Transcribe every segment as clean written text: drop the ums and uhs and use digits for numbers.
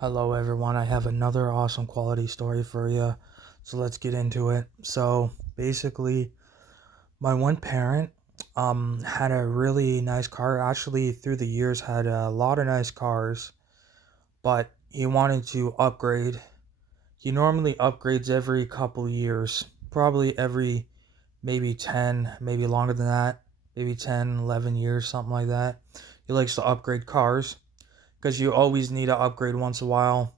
Hello, everyone. I have another awesome quality story for you. So let's get into it. So basically, my one parent had a really nice car. Actually, through the years, had a lot of nice cars, but he wanted to upgrade. He normally upgrades every couple years, probably every maybe 10, maybe longer than that, maybe 10, 11 years, something like that. He likes to upgrade cars because you always need to upgrade once in a while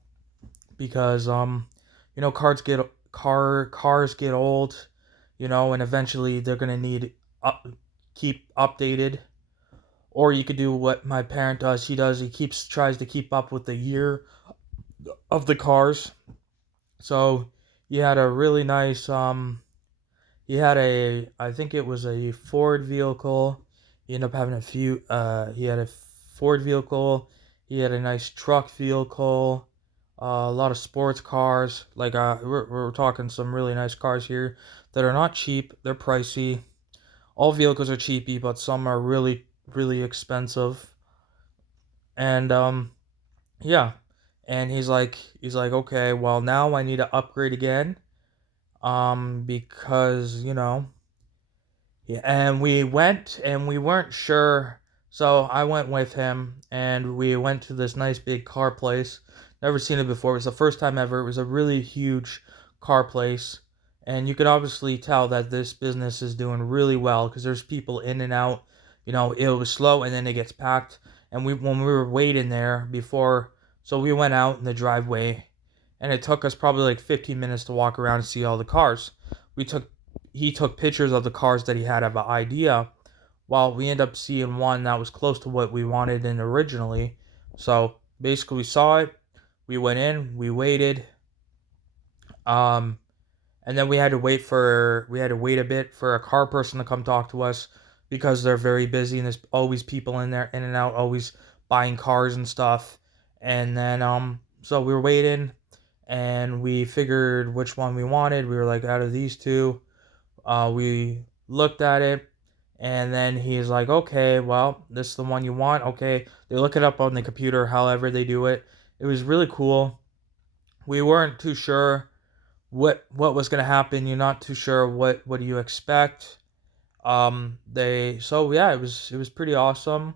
because cars get old, and eventually they're gonna need up keep updated. Or you could do what my parent does. He tries to keep up with the year of the cars. So he had a really nice he had a I think it was a Ford vehicle. He ended up having a few he had a Ford vehicle. He had a nice truck vehicle. A lot of sports cars. Like we're talking some really nice cars here that are not cheap. They're pricey. All vehicles are cheapy, but some are really really expensive. And yeah. And he's like okay, well now I need to upgrade again. Because yeah, and we went and we weren't sure. So I went with him and we went to this nice big car place. Never seen it before. It was the first time ever. It was a really huge car place. And you could obviously tell that this business is doing really well because there's people in and out. It was slow and then it gets packed. And when we were waiting there before, so we went out in the driveway and it took us probably like 15 minutes to walk around and see all the cars. We took He took pictures of the cars that he had of an idea, while we end up seeing one that was close to what we wanted in originally. So basically, we saw it, we went in, we waited, um, and then we had to wait a bit for a car person to come talk to us because they're very busy and there's always people in there, in and out, always buying cars and stuff. And then so we were waiting, and we figured which one we wanted. We were like, out of these two, we looked at it, and then he's like, okay, well, this is the one you want. Okay. They look it up on the computer, however they do it. It was really cool. We weren't too sure what was gonna happen. You're not too sure what do you expect. They so yeah, it was pretty awesome.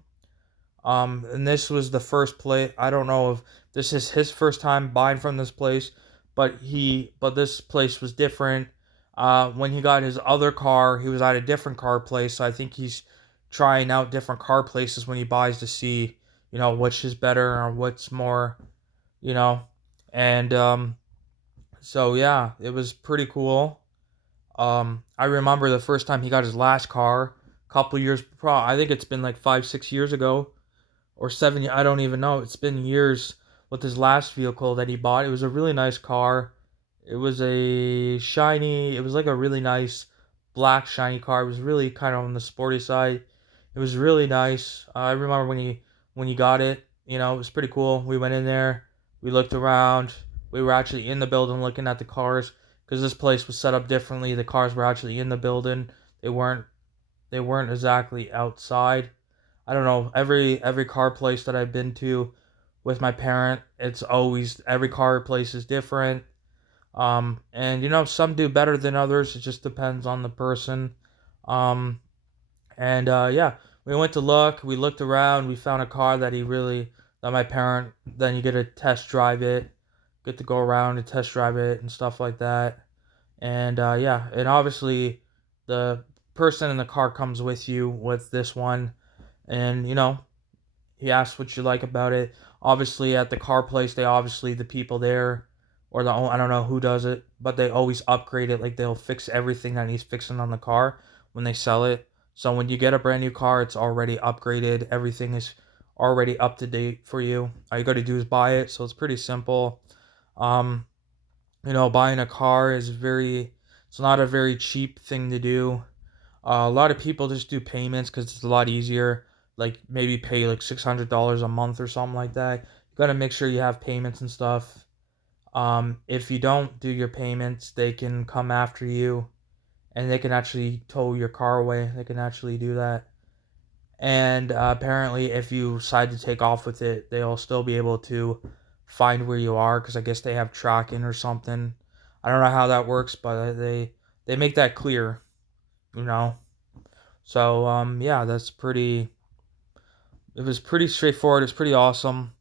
And this was the first place. I don't know if this is his first time buying from this place, but this place was different. When he got his other car, he was at a different car place. So I think he's trying out different car places when he buys to see, which is better or what's more, you know. And so yeah, it was pretty cool. I remember the first time he got his last car, a couple years. I think it's been like 5, 6 years ago or 7 years. I don't even know. It's been years with his last vehicle that he bought. It was a really nice car. It was a shiny. It was like a really nice black shiny car. It was really kind of on the sporty side. It was really nice. I remember when he got it. It was pretty cool. We went in there. We looked around. We were actually in the building looking at the cars because this place was set up differently. The cars were actually in the building. They weren't. They weren't exactly outside. I don't know, every car place that I've been to with my parent, it's always every car place is different. And some do better than others. It just depends on the person. Um, and yeah, we went to look. We looked around. We found a car that my parent. Then you get to test drive it, get to go around and test drive it and stuff like that. And yeah, and obviously the person in the car comes with you with this one, and he asks what you like about it. Obviously, at the car place, the people there, or I don't know who does it, but they always upgrade it. Like they'll fix everything that needs fixing on the car when they sell it. So when you get a brand new car, it's already upgraded. Everything is already up to date for you. All you got to do is buy it. So it's pretty simple. Um, buying a car it's not a very cheap thing to do. A lot of people just do payments because it's a lot easier. Like maybe pay like $600 a month or something like that. You gotta make sure you have payments and stuff. If you don't do your payments, they can come after you and they can actually tow your car away. They can actually do that. And apparently, if you decide to take off with it, they'll still be able to find where you are, because I guess they have tracking or something. I don't know how that works, but they make that clear, you know. So yeah, that's pretty. It was pretty straightforward. It's pretty awesome,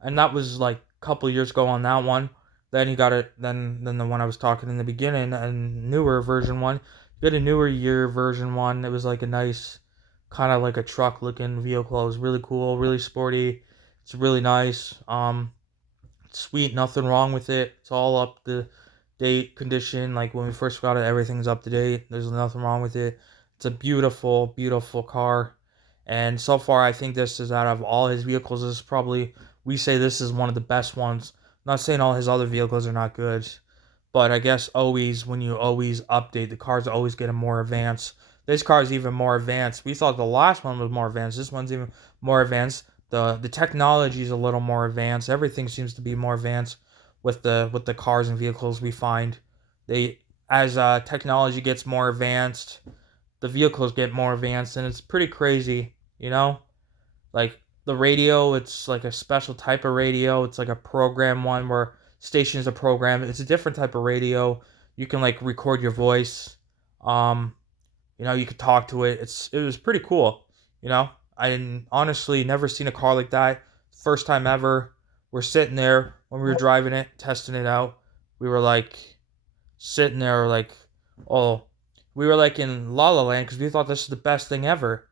and that was like a couple years ago on that one. Then you got it. Then the one I was talking in the beginning, and newer version one. You got a newer year version one. It was like a nice, kind of like a truck looking vehicle. It was really cool, really sporty. It's really nice. Sweet, nothing wrong with it. It's all up to date condition. Like when we first got it, everything's up to date. There's nothing wrong with it. It's a beautiful, beautiful car. And so far, I think this is out of all his vehicles, this is probably, we say this is one of the best ones. I'm not saying all his other vehicles are not good, but I guess always, when you always update, the cars always getting more advanced. This car is even more advanced. We thought the last one was more advanced. This one's even more advanced. The technology is a little more advanced. Everything seems to be more advanced with the cars and vehicles we find. They as technology gets more advanced, the vehicles get more advanced, and it's pretty crazy, you know? Like the radio, it's like a special type of radio. It's like a program one where stations are programmed. It's a different type of radio. You can like record your voice. Um, you could talk to it. It was pretty cool. I honestly never seen a car like that. First time ever. We're sitting there when we were driving it, testing it out. We were like sitting there like, oh, we were like in La La Land because we thought this was the best thing ever.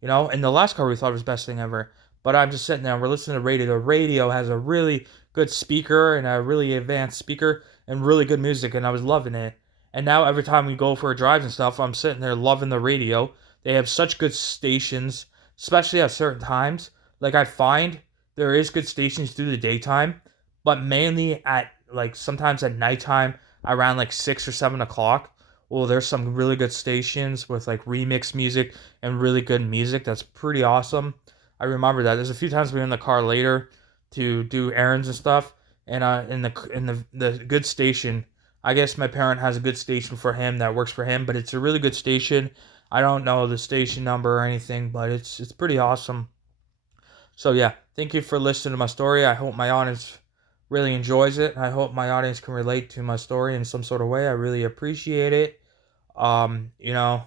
In the last car we thought it was the best thing ever. But I'm just sitting there and we're listening to radio. The radio has a really good speaker and a really advanced speaker and really good music, and I was loving it. And now every time we go for drives and stuff, I'm sitting there loving the radio. They have such good stations, especially at certain times. Like I find there is good stations through the daytime, but mainly at like sometimes at nighttime around like 6 or 7 o'clock. Well, there's some really good stations with like remix music and really good music. That's pretty awesome. I remember that. There's a few times we were in the car later to do errands and stuff, and in the good station. I guess my parent has a good station for him that works for him, but it's a really good station. I don't know the station number or anything, but it's pretty awesome. So yeah, thank you for listening to my story. I hope my audience really enjoys it. I hope my audience can relate to my story in some sort of way. I really appreciate it. Um, you know,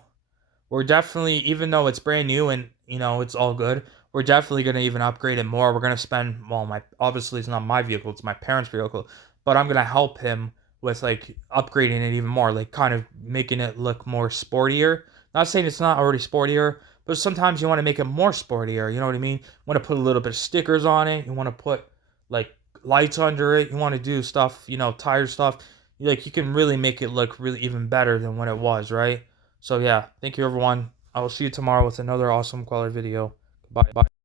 we're definitely, even though it's brand new and it's all good, we're definitely gonna even upgrade it more. We're gonna spend, well, my obviously it's not my vehicle, it's my parents' vehicle, but I'm gonna help him with like upgrading it even more, like kind of making it look more sportier. Not saying it's not already sportier, but sometimes you want to make it more sportier. You know what I mean? You want to put a little bit of stickers on it. You want to put like lights under it. You want to do stuff, tire stuff. Like you can really make it look really even better than what it was, right? So yeah, thank you everyone. I will see you tomorrow with another awesome quality video. Bye. Bye.